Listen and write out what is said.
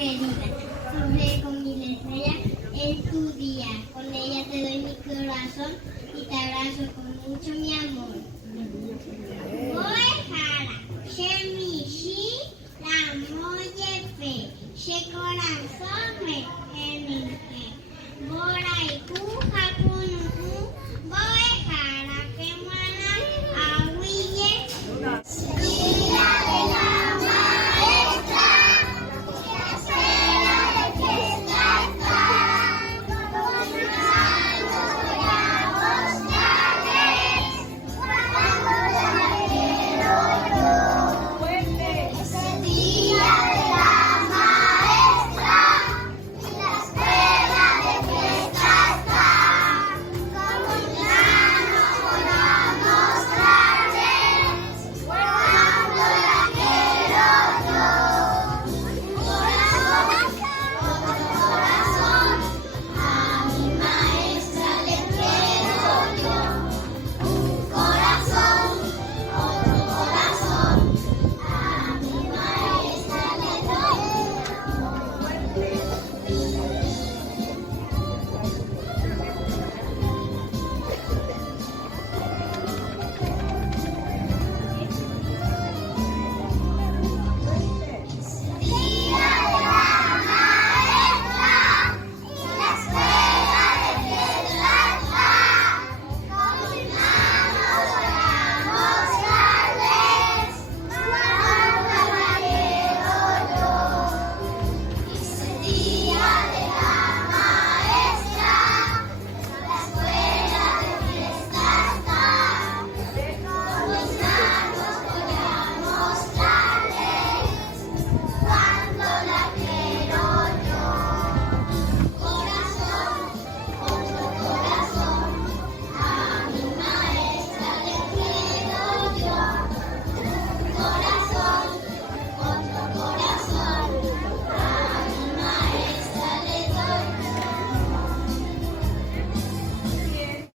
querida, sonríe con mil estrellas en tu día. Con ella te doy mi corazón y te abrazo con mucho mi amor. Ojalá, she mi, she, la moye fe, she corazón.